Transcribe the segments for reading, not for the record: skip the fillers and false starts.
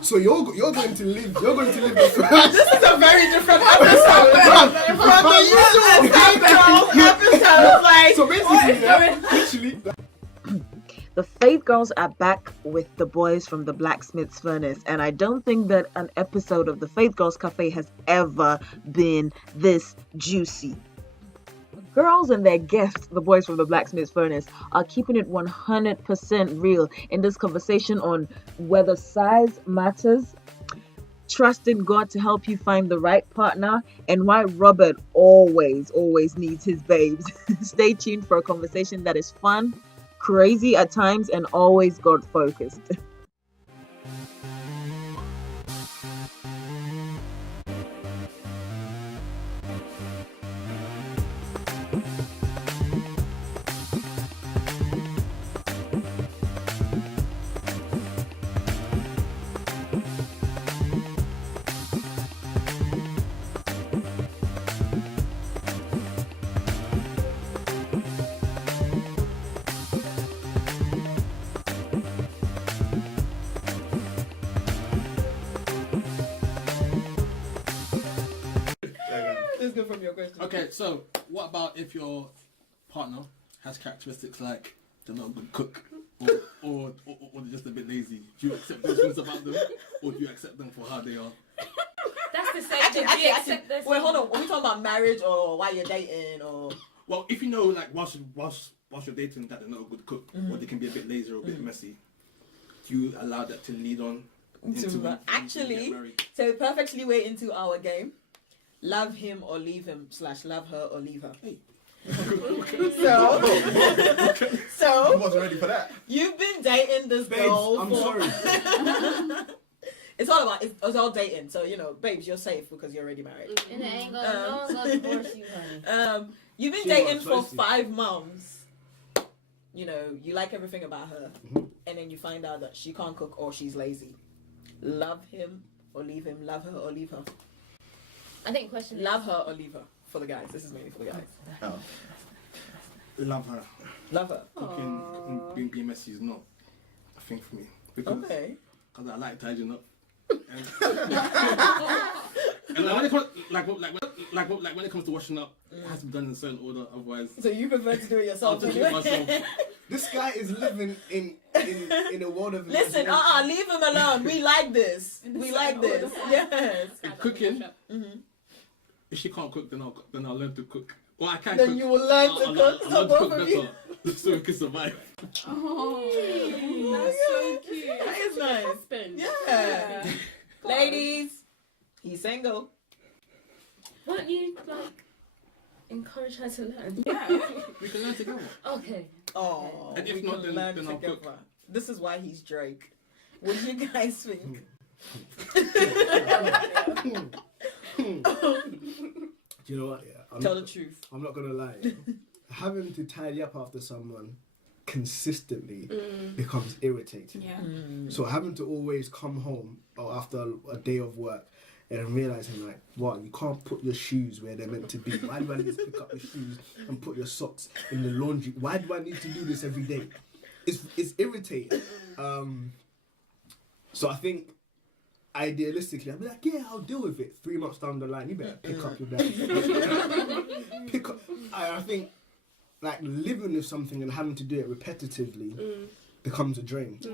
So you're going to live. You're going to live. This is a very different episode from the usual Fake Girls episode. Like, so basically, literally. The Faith Girls are back with the boys from the Blacksmith's Furnace, and I don't think that an episode of the Faith Girls Cafe has ever been this juicy. The girls and their guests, the boys from the Blacksmith's Furnace, are keeping it 100% real in this conversation on whether size matters, trusting God to help you find the right partner, and why Robert always needs his babes. Stay tuned for a conversation that is fun, crazy at times, and always God focused. Let's go from your question. Okay, so what about if your partner has characteristics like they're not a good cook or they're just a bit lazy? Do you accept those things about them, or do you accept them for how they are? That's the same. Actually, wait, hold on. Are we talking about marriage or while you're dating or? Well, if you know, like whilst you're dating, that they're not a good cook or they can be a bit lazy or a bit messy, do you allow that to lead on into actually? So perfectly way into our game. Love him or leave him / love her or leave her. Hey. So I wasn't ready for that. You've been dating this girl. I'm sorry. It's all dating. So babes, you're safe because you're already married. And it ain't gonna divorce you, honey. You've been dating for 5 months. You like everything about her, and then you find out that she can't cook or she's lazy. Love him or leave him. Love her or leave her. I think question love her or leave her for the guys. This is mainly for the guys. Oh. Love her. Love her. Cooking, being messy is not a thing for me because I like tidying up. And when it comes, when it comes to washing up, it has to be done in a certain order. Otherwise, so you prefer to do it yourself? I'll just do it myself. This guy is living in a world of. Listen, leave him alone. We like this. We like this. Yes. Cooking. If she can't cook, then I'll learn to cook. Well, I can. Then cook. you will learn to cook. I'll learn to cook better, so we can survive. Oh, that's so cute. That is nice. Yeah. Ladies, he's single. Why don't you encourage her to learn? Yeah, we can learn together. Okay. Oh, and if not, then I'll cook. This is why he's Drake. What do you guys think? Do you know what? Yeah, Tell the truth. I'm not gonna lie. Having to tidy up after someone consistently becomes irritating. Yeah. So having to always come home or after a day of work and realizing you can't put your shoes where they're meant to be. Why do I need to pick up your shoes and put your socks in the laundry? Why do I need to do this every day? It's irritating. So I think idealistically, I'd be like, yeah, I'll deal with it. 3 months down the line, you better pick up your bag. I think living with something and having to do it repetitively becomes a drain. Yeah.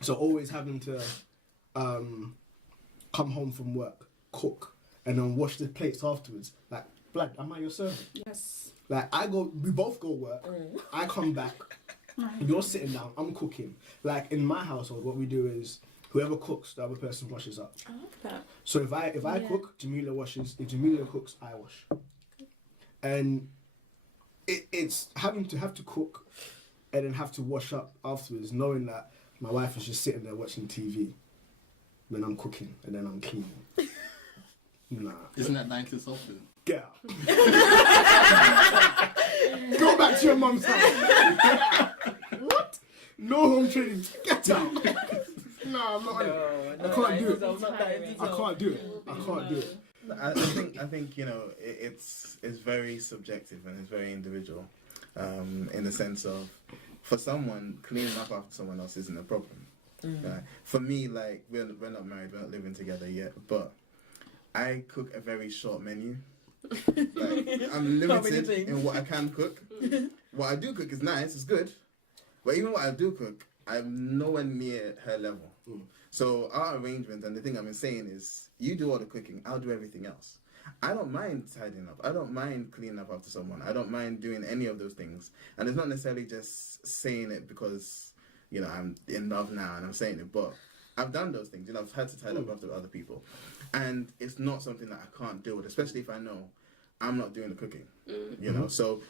So always having to come home from work, cook, and then wash the plates afterwards. Blood, am I your servant? Yes. We both go work. I come back. You're sitting down. I'm cooking. In my household, what we do is whoever cooks, the other person washes up. I love that. So if I cook, Jamila washes. If Jamila cooks, I wash. And it's having to cook and then have to wash up afterwards, knowing that my wife is just sitting there watching TV when I'm cooking and then I'm cleaning. Nah. Isn't that nice and soft? Get out. Go back to your mum's house. What? No home training. Get out. No, I'm not. I can't do it. I can't do it. I think it's very subjective and it's very individual, in the sense of for someone cleaning up after someone else isn't a problem. Right? For me, like we're not married, we're not living together yet, but I cook a very short menu. Like, I'm limited in what I can cook. What I do cook is nice, it's good, but even what I do cook, I'm nowhere near her level. So our arrangement, and the thing I've been saying is, you do all the cooking, I'll do everything else. I don't mind tidying up. I don't mind cleaning up after someone. I don't mind doing any of those things. And it's not necessarily just saying it because, you know, I'm in love now and I'm saying it, but I've done those things. You know, I've had to tidy up after other people. And it's not something that I can't deal with, especially if I know I'm not doing the cooking. You know, so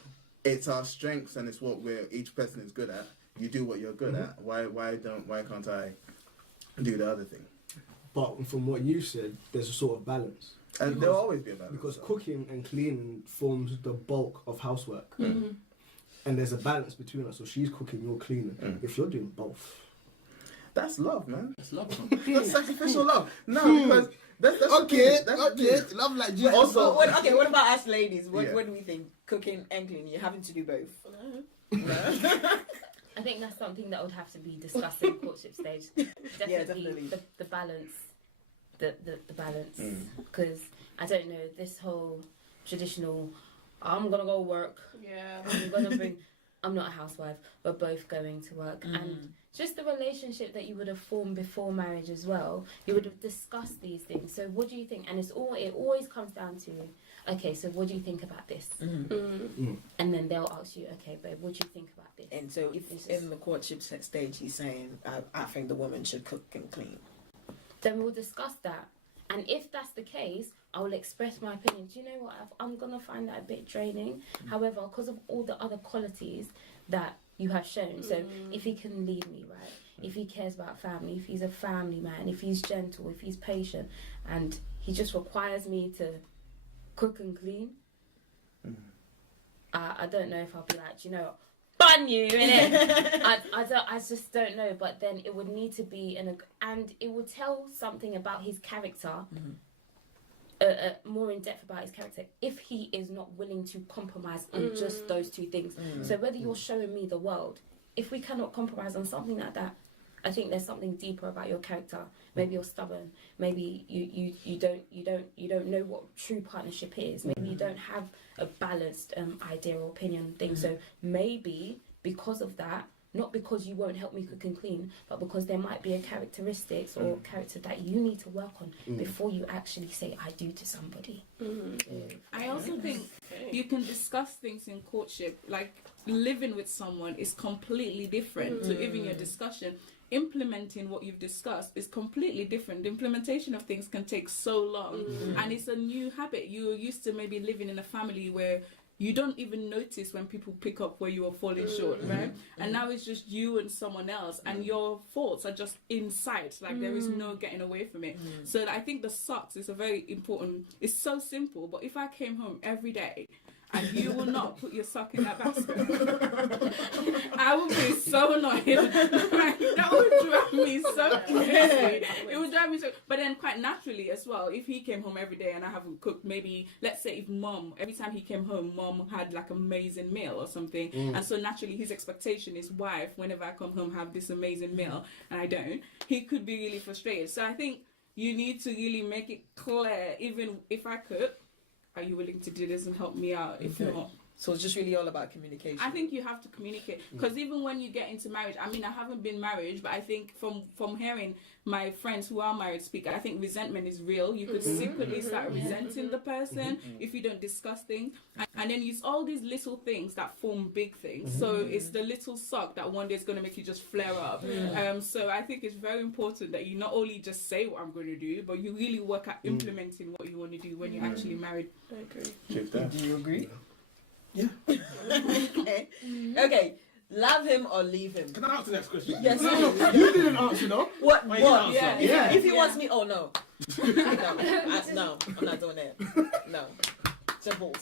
it's our strengths and it's what each person is good at. You do what you're good at. Why can't I do the other thing? But from what you said, there's a sort of balance. And there'll always be a balance. Because cooking and cleaning forms the bulk of housework. And there's a balance between us. So she's cooking, you're cleaning. If you're doing both. That's love, man. That's love, man. That's sacrificial love. No, because that's okay. Love like Jesus. Also, what about us ladies? What Yeah. do we think? Cooking and cleaning, you're having to do both. No. I think that's something that would have to be discussed in the courtship stage. Definitely. The balance. The balance. Because I don't know, this whole traditional, I'm going to go work. Yeah. I'm not a housewife. We're both going to work. And just the relationship that you would have formed before marriage as well, you would have discussed these things. So what do you think? And it always comes down to, okay, so what do you think about this? And then they'll ask you, okay, babe, what do you think about this? And so if in the courtship stage he's saying, I think the woman should cook and clean. Then we'll discuss that. And if that's the case, I will express my opinion. Do you know what? I'm going to find that a bit draining. However, because of all the other qualities that you have shown. So if he can lead me, right? If he cares about family, if he's a family man, if he's gentle, if he's patient, and he just requires me to cook and clean, I don't know if I'll be like, you know, ban you, innit? I just don't know. But then it would need to be and it would tell something about his character, more in depth about his character, if he is not willing to compromise on just those two things. So whether you're showing me the world, if we cannot compromise on something like that, I think there's something deeper about your character. Maybe you're stubborn. Maybe you don't know what true partnership is. Maybe you don't have a balanced idea or opinion on things. So maybe because of that, not because you won't help me cook and clean, but because there might be a characteristics or character that you need to work on before you actually say I do to somebody. I also think you can discuss things in courtship. Like living with someone is completely different to even your discussion. Implementing what you've discussed is completely different. The implementation of things can take so long, and it's a new habit. You're used to maybe living in a family where you don't even notice when people pick up where you are falling short, right? And now it's just you and someone else, and your faults are just in sight. Like there is no getting away from it. So I think the socks is a very important. It's so simple, but if I came home every day and you will not put your sock in that basket, I would be so annoyed. That would drive me so crazy. It would drive me so. But then, quite naturally as well, if he came home every day and I haven't cooked, maybe let's say if every time he came home, mom had like amazing meal or something, and so naturally his expectation is wife, whenever I come home, have this amazing meal, and I don't. He could be really frustrated. So I think you need to really make it clear, even if I cook, are you willing to do this and help me out? If not, so it's just really all about communication. I think you have to communicate, because even when you get into marriage, I mean, I haven't been married, but I think from hearing my friends who are married speak, I think resentment is real. You could secretly start resenting the person if you don't discuss things, and then it's all these little things that form big things. So it's the little sock that one day is going to make you just flare up. So I think it's very important that you not only just say what I'm going to do, but you really work at implementing what you want to do when you're actually married. I agree. Do you agree? Yeah. Okay. Love him or leave him? Can I answer the next question? Yes. You didn't answer, no? What? Why What? you Yeah. answer? Yeah. If he wants me, oh no. No, I'm not doing that. No. Simple.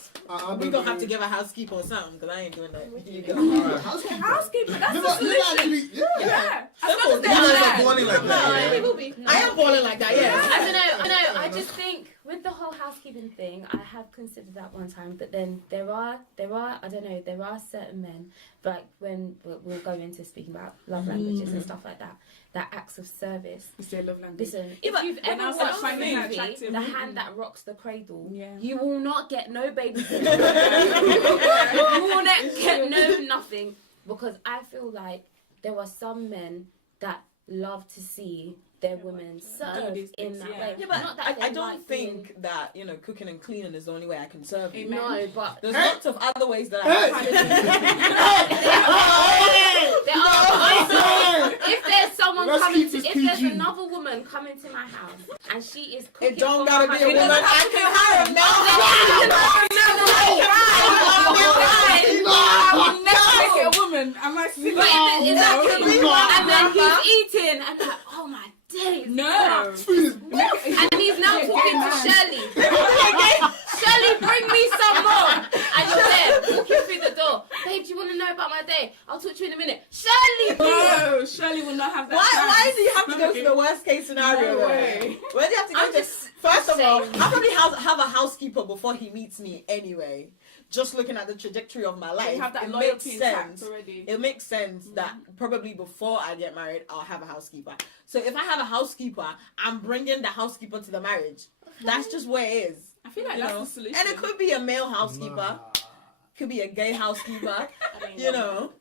We gonna have to give a housekeeper or something, because I ain't doing that. You go. Alright, Housekeeper, that's You the know, solution. actually, Yeah. Simple. You guys are balling like that. No, Yeah? we will be. I am balling like that, yes. I don't know. I just think with the whole housekeeping thing, I have considered that one time, but then there are I don't know, there are certain men, like when we'll go into speaking about love languages and stuff like that acts of service. You say love language. Listen, if you've ever I was watched a finding that movie, attractive. The Hand That Rocks the Cradle, Yeah. you will not get no babysitter. You will not get no nothing, because I feel like there are some men that love to see their women serve in that way. Yeah, but Not that I they don't like think that, you know, cooking and cleaning is the only way I can serve you. Amen. No, but There's lots of other ways that I can there are also, if there's someone Let's coming keep to, this if there's PG. another woman coming to my house and she is cooking It don't for gotta my be a husband- woman. I can hire a I will never make it a woman. Am I silly? But exactly. No. And then he's eating and I'm like, oh my days. No. And he's now talking to Shirley. Shirley, bring me some more. And you're there, walking through the door. Babe, do you want to know about my day? I'll talk to you in a minute. Shirley, No, Shirley will not have that. Why do you have to go to the worst case scenario? No though? way. Where do you have to go I'm to? just First of all, saying. I'll probably have a housekeeper before he meets me anyway. Just looking at the trajectory of my life, You have that it loyalty makes intact sense. already. It makes sense that probably before I get married, I'll have a housekeeper. So if I have a housekeeper, I'm bringing the housekeeper to the marriage. That's just where it is. I feel like You that's know? the solution. And it could be a male housekeeper, could be a gay housekeeper, you know,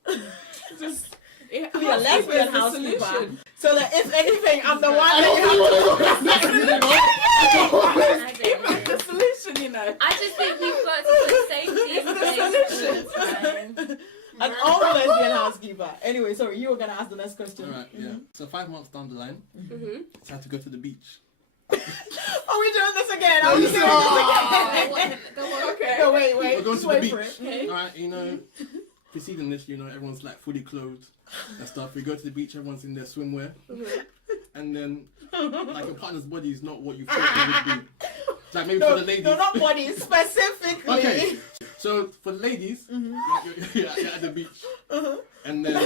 Just could be a lesbian housekeeper. Solution. So that if anything, I'm the one that It's the solution, you know. I just think you've got to put safety in place all the time. an old lesbian housekeeper. Anyway, sorry, you were gonna ask the next question. Alright, yeah. So 5 months down the line, it's time to go to the beach. Are we doing this again? Are we doing this again? Okay. No, wait. We're going Just to the wait beach. for it. Alright, you know, preceding this, you know, everyone's like fully clothed and stuff. We go to the beach, everyone's in their swimwear. And then, like, your partner's body is not what you thought it would be. It's like maybe for the ladies. No, not bodies, specifically. Okay, so for the ladies, you're at the beach. And then, Yeah.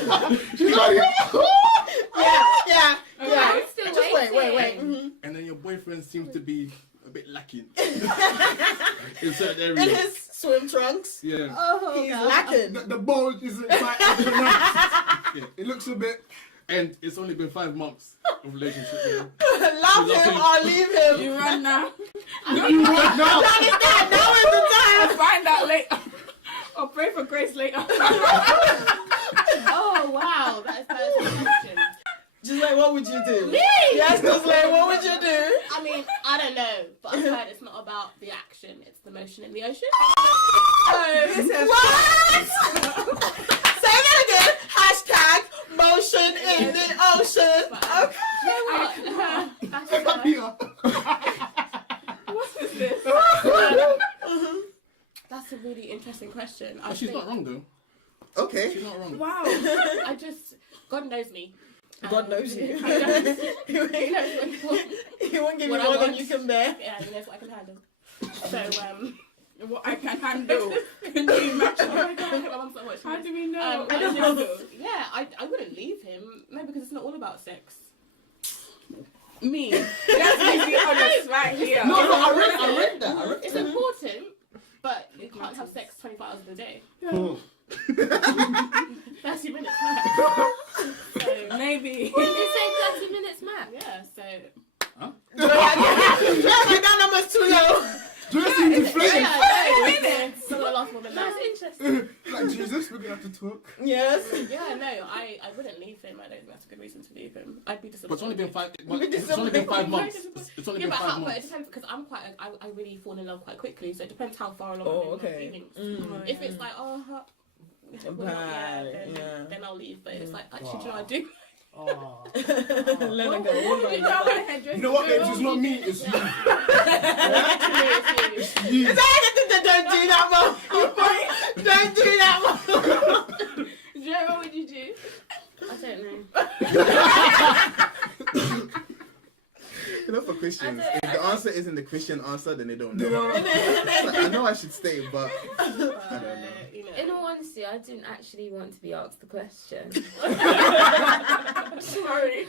I'm still Just wait. waiting. and then your boyfriend seems to be a bit lacking in certain In areas. his swim trunks, Yeah. he's lacking. The bulge isn't quite pronounced. It looks a bit. And it's only been 5 months of relationship. You know? Love him or leave him. You run now. That is that. Now is the I'll time. find out later. Or pray for grace later. Oh wow, that is the question. Just like, what would you do? Me? Yes, just like, what would you do? I mean, I don't know, but I've heard it's not about the action; it's the motion in the ocean. What? Say that again. Hashtag motion in the ocean. Okay. That's What is this? that's a really interesting question. I But she's think- not wrong though. Okay. She's not wrong. Wow. I just, God knows me. God knows you. He knows what He won't give you What I more than want. you can bear. Yeah, he knows what I can handle. So, What I can handle. Can you imagine? oh my God, I hate my mum so much. How do we know? I don't know. know. Yeah, I wouldn't leave him. No, because it's not all about sex. Me. Let's be honest right here. No, I read that. It's important, but you can't have sex 24 hours a day. 30 minutes max. So, Maybe. Did you say 30 minutes max? yeah, so... Yeah, that number's too low. Just seems inflated. So I lost more than that. That's interesting. Like, Jesus, we're gonna have to talk. Yes. Yeah, no, I wouldn't leave him. I don't think that's a good reason to leave him. I'd be disappointed. But it's only been 5. You'll be It's only been 5 disappointed. months. It's only Yeah, been but, 5 but it months. depends because I'm quite. I really fall in love quite quickly. So it depends how far along Oh, I'm in okay. my feelings. If it's like, oh, we're not, Bad, then I'll leave. But it's like, actually, do you know what I do? Let her go. You know what, babes? It's not me, it's you. It's you. Is that anything that don't do that, Mom? Don't do that, Mom. Joe, what would you do? I don't know. You know, for Christians, I if the answer isn't the Christian answer, then they don't know. Like, I know I should stay, but I don't know. You know. In all honesty, I didn't actually want to be asked the question. Sorry.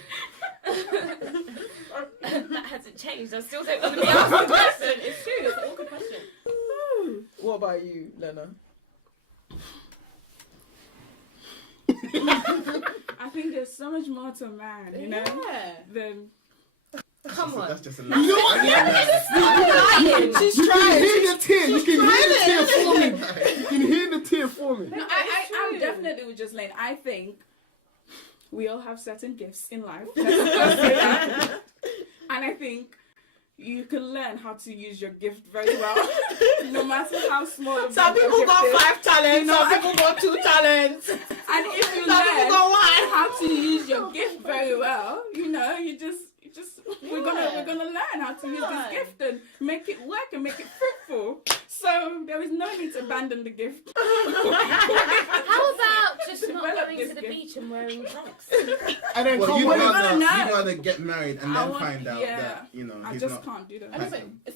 That hasn't changed. I still don't want to be asked the question. It's true. It's about you, Lena? I think there's so much more to a man, you know, than. Come on. That's just a You know what? She's You can trying. hear the tear. You can hear the tear forming. You can hear the tear forming. No, I'm definitely with just Lane. I think we all have certain gifts in life. Let's just say that. And I think you can learn how to use your gift very well, no matter how small. Some people got 5 talents. Some people got 2 talents. And if you Some people learn got 1. how to use your gift very well, you know, we're gonna learn how to use this gift and make it work and make it fruitful. So there is no need to abandon the gift. How about just not Develop going this to the gift. beach and wearing trunks? And then Well, come you'd on. rather get married and then find out yeah. that, you know, I he's just not. can't do that.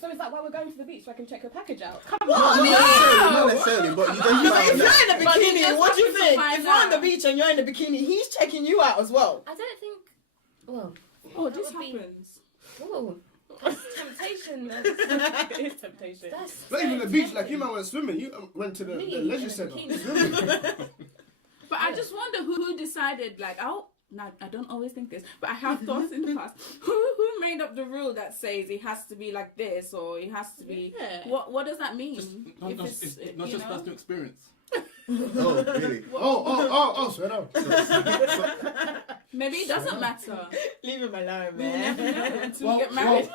So is that why we're going to the beach so I can check your package out? Come What? Not necessarily, but you No, don't but if find you're out. in a bikini, just what do you have to think? find If you're on the out. beach and you're in a bikini, he's checking you out as well. I don't think. Well, Oh, that this would be- happens. oh, that's temptation. It is temptation. That's Not even the beach. Like you man went swimming. You went to the Me leisure in a centre. bikini. But I just wonder who decided, like, now I don't always think this, but I have thought in the past, who made up the rule that says it has to be like this or it has to be, Yeah. what does that mean? It's not you just know? personal experience. Oh, really? Oh, swear down. Maybe it doesn't matter. Leave him alone, We'll never man. know until Well, we get married.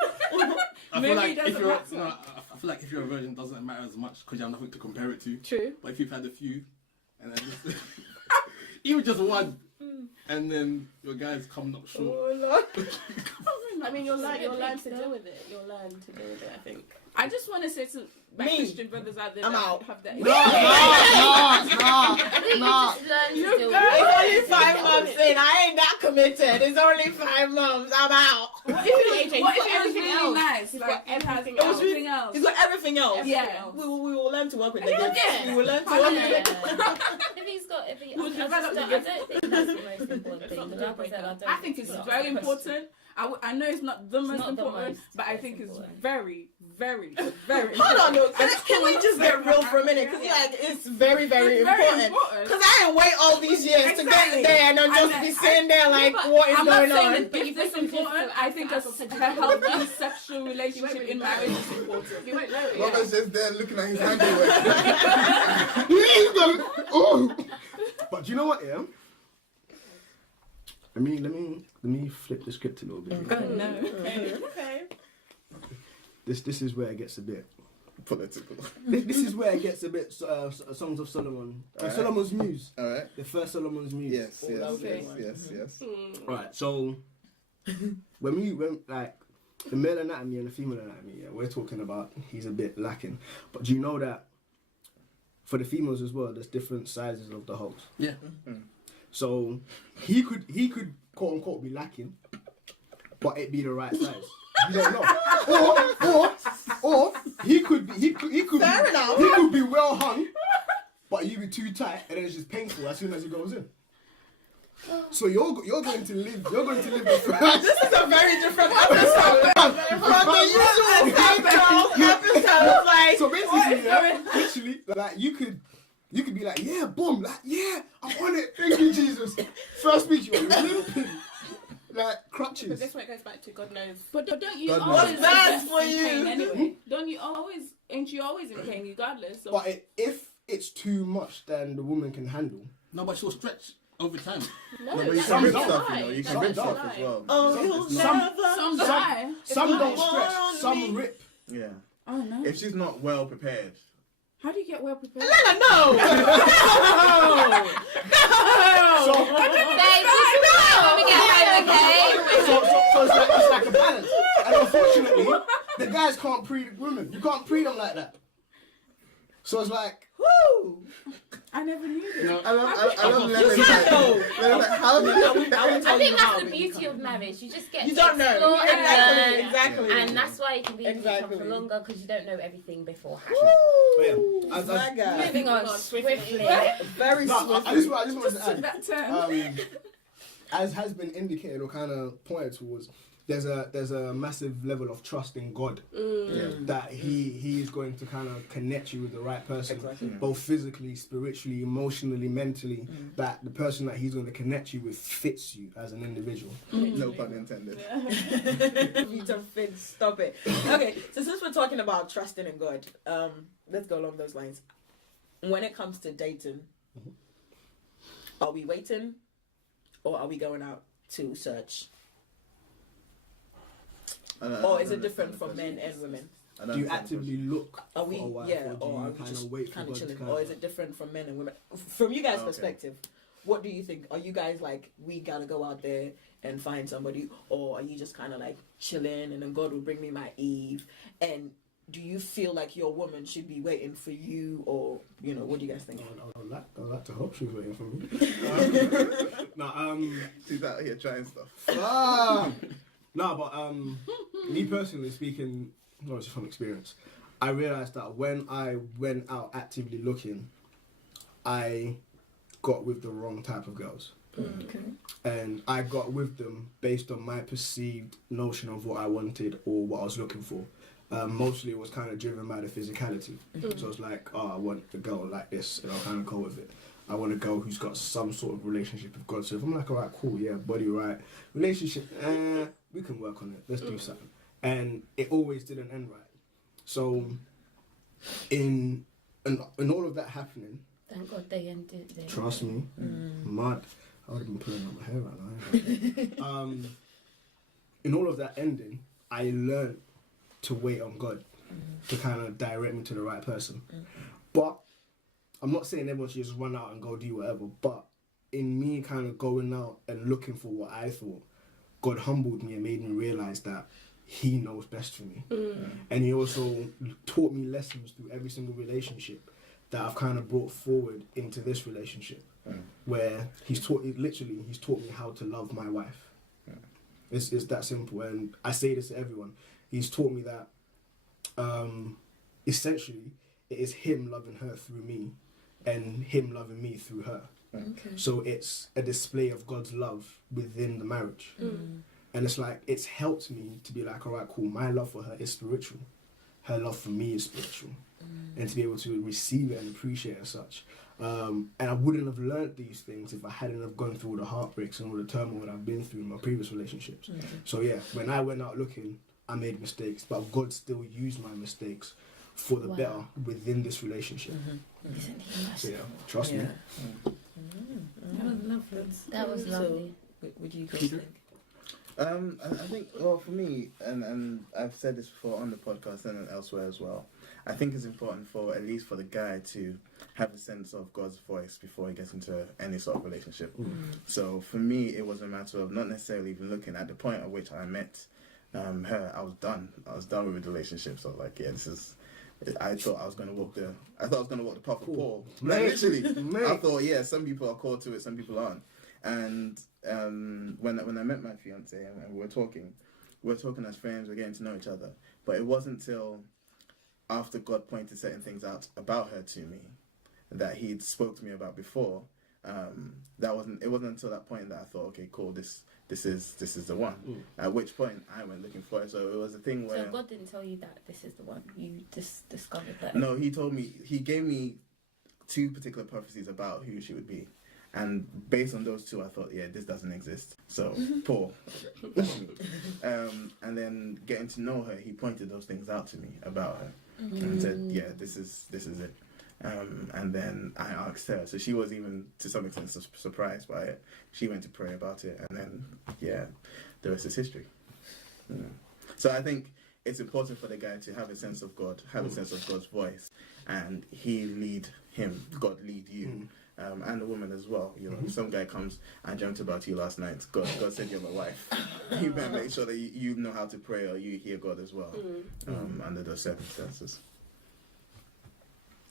I Maybe feel like it doesn't if you're, matter. no, I feel like if you're a virgin, it doesn't matter as much because you have nothing to compare it to. True. But if you've had a few, and then just even just one, and then your guys come up short. Oh, Lord. I mean, you'll learn to though. deal with it. You'll learn to deal with it, I think. I just want to say to my Me. Christian brothers out there I'm that out. have that. I think Nah. you just learn to You deal girl- with It's it. only 5 months in. I ain't that committed. It's only 5 months. I'm out. What if it He's was got really everything else. nice? He's Like, got it has everything else. everything else. He's got everything else. Yeah. We will learn to work with the Yeah. gifts. We will learn to Yeah. work with Yeah. the If he's got, if he, We'll I just develop don't, the I don't think that's the most important thing. But like I said, I think it's very important. I know it's not the most not the important, most but I think it's important. very, very, very Hold on, though. important. Can we just get real for a minute? Because it's very, very It's very important. important. Because I didn't wait all these years to Exactly. get there and then just And be I- sitting there like, but what is I'm going not saying on? that if this is important, I think a healthy sexual relationship in marriage is important. You won't know it. Robert's just there looking at his handiwork. Oh. But do you know what? Yeah. Let me flip the script a little bit. Okay. This is where it gets a bit. Political. This is where it gets a bit. Songs of Solomon. Alright. Solomon's Muse. All right. The first Solomon's Muse. Yes, yes, Okay. yes. Right. So when like the male anatomy and the female anatomy, yeah, we're talking about he's a bit lacking. But do you know that for the females as well, there's different sizes of the holes. Yeah. So he could quote unquote be lacking, but it be the right size. You don't know. Or he could be Fair enough. he could be well hung, but you be too tight and then it's just painful as soon as it goes in. So you're going to live the This is a very different episode from the usual episode. Like, So basically, yeah, literally, like you could be like, yeah, boom, like, yeah, I want it. Thank you, Jesus. First speech, you're limping, like But crutches. this one goes back to God knows. But don't you God always knows. What's bad be for in you? pain anyway? Don't you always? Ain't you always in pain regardless? Of, But if it's too much, then the woman can handle. No, but she'll stretch over time. No, but you can rip stuff, you know. You can Some rip don't. stuff as well. oh, you'll Some- never. some die. Some don't not stretch, on some me. rip. Yeah. Oh no! If she's not well prepared. How do you get well prepared? Lena, no! No! So, Babe, this is why when we get home, okay? so it's like a balance. And unfortunately, the guys can't pre the women. You can't pre them like that. So it's like, woo! I never knew this. No, I love Leonard. can't know. Leonard, how do you I think that's the beauty of marriage. You just get You to don't know. explore and Exactly, learn. exactly. And that's why you can be in each other Exactly. for longer because you don't know everything beforehand. But yeah, My God. Moving on swiftly. Very no, swift. I just wanted to Took add, that turn. as has been indicated or kind of pointed towards, there's a massive level of trust in God that he is going to kind of connect you with the right person, both physically, spiritually, emotionally, mentally. That the person that he's going to connect you with fits you as an individual. No pun intended. Peter Finn, stop it. Okay, so since we're talking about trusting in God, let's go along those lines. When it comes to dating, are we waiting or are we going out to search? Or is it different from men and women? Do you actively look Are we, for a wife, yeah, or or are do you we kind just of wait for kind of God to chilling? kind Or of... is it different from men and women? From you guys' Okay. perspective, what do you think? Are you guys like, we gotta go out there and find somebody? Or are you just kind of like chilling and then God will bring me my Eve? And do you feel like your woman should be waiting for you? Or, you know, what do you guys think? I would like to hope she's waiting for me. She's out here trying stuff. But me personally speaking, just from experience, I realised that when I went out actively looking, I got with the wrong type of girls. Okay. And I got with them based on my perceived notion of what I wanted or what I was looking for. Mostly it was kind of driven by the physicality. So it's like, I want a girl like this, and I'll kind of go with it. I want a girl who's got some sort of relationship with God. So if I'm like, alright, cool, yeah, body right, relationship, we can work on it. Let's do something. And it always didn't end right. So in all of that happening, Thank God they ended there. trust me, mad. I would have been pulling out my hair right now. In all of that ending, I learned to wait on God to kind of direct me to the right person. But I'm not saying everyone should just run out and go do whatever, but in me kind of going out and looking for what I thought, God humbled me and made me realise that he knows best for me. And he also taught me lessons through every single relationship that I've kind of brought forward into this relationship, where he's taught me how to love my wife. It's that simple, and I say this to everyone. He's taught me that essentially it is him loving her through me and him loving me through her. Okay. So it's a display of God's love within the marriage. And it's like, it's helped me to be like, all right, cool, my love for her is spiritual. Her love for me is spiritual. And to be able to receive it and appreciate it as such. And I wouldn't have learnt these things if I hadn't have gone through all the heartbreaks and all the turmoil that I've been through in my previous relationships. So yeah, when I went out looking, I made mistakes, but God still used my mistakes for the better within this relationship. Isn't he So yeah, trust me. That was lovely. That was lovely. So, would you guys think? I think, well, for me, and I've said this before on the podcast and elsewhere as well, I think it's important for, at least for the guy, to have a sense of God's voice before he gets into any sort of relationship. So for me, it was a matter of not necessarily even looking. At the point at which I met her, I was done. I was done with the relationship. So like, yeah, I thought I was going to walk the path of Paul. Like, literally, I thought, yeah, some people are called to it, some people aren't. And when I met my fiance and we were talking as friends, we're getting to know each other. But it wasn't till after God pointed certain things out about her to me that he'd spoke to me about before. It wasn't until that point that I thought, okay, cool, this is the one. At which point I went looking for it. So it was a thing where, So God didn't tell you that this is the one. You just discovered that. no, he gave me two particular prophecies about who she would be. And based on those two, I thought, yeah, this doesn't exist. So, Paul. And then getting to know her, he pointed those things out to me about her. And said, yeah, this is it. And then I asked her. So she was even, to some extent, surprised by it. She went to pray about it. And then, yeah, the rest is history. So I think it's important for the guy to have a sense of God, have a sense of God's voice. And he lead him, God lead you. And the woman as well. You know, if some guy comes, I dreamt about you last night. God said you're my wife. You better make sure that you know how to pray, or you hear God as well. Under those circumstances.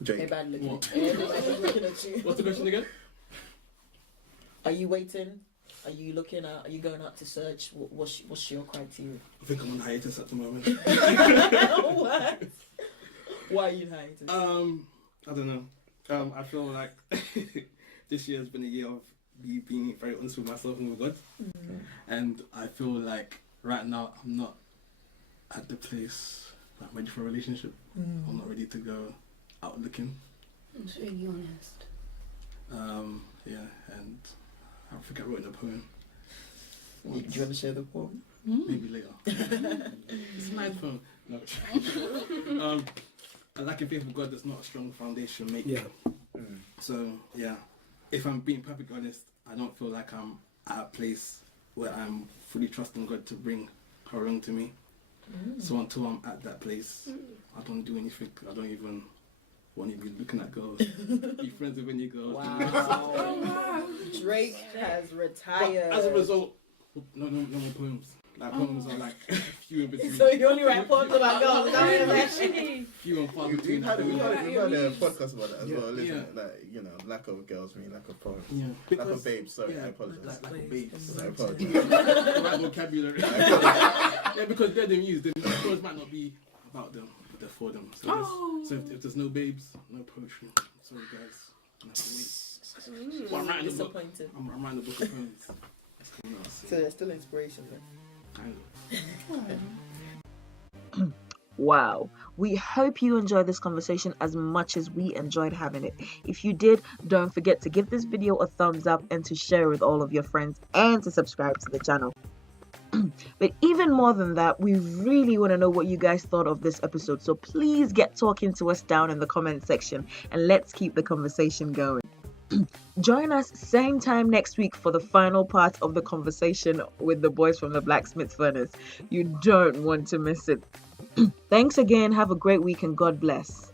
Jake. Everybody looking, What? everybody's looking at you. What's the question again? Are you waiting? Are you looking at? Are you going out to search? What's your criteria? I think I'm on hiatus at the moment. What? Why are you hiatus? I don't know. I feel like this year has been a year of me being very honest with myself and with God. And I feel like right now I'm not at the place like ready for a relationship. I'm not ready to go out looking. That's really honest. Yeah, and I think I wrote in a poem. Do you want to share the poem? Maybe later. It's my phone. No. I like in faith of God, there's not a strong foundation made. Yeah. So yeah, if I'm being perfectly honest, I don't feel like I'm at a place where I'm fully trusting God to bring her along to me. So until I'm at that place, I don't do anything. I don't even want to be looking at girls. Be friends with any girls. Wow. Drake has retired. But as a result, no more poems. Like poems are like few in between. So you only write poems about girls? Is that what you're saying? Few and far We've between. had a Yeah. podcast about that as well, isn't Yeah. it? Like, you know, lack of girls mean lack of poems. Yeah. Lack of babes, sorry, I apologize. Like a babes. I apologize. The right vocabulary. Yeah, because they're the muse. The poems might not be about them, but they're for them. So, if there's no babes, no poetry. Sorry, guys. I'm gonna have to wait. But I'm writing a book. Disappointed. I'm writing a book of poems. That's coming out soon. So there's still inspiration then. Kind of. Wow. We hope you enjoyed this conversation as much as we enjoyed having it. If you did, don't forget to give this video a thumbs up and to share with all of your friends and to subscribe to the channel. But even more than that, we really want to know what you guys thought of this episode. So please get talking to us down in the comment section and let's keep the conversation going. Join us same time next week for the final part of the conversation with the boys from the Blacksmith Furnace. You don't want to miss it. Thanks again. Have a great week and God bless.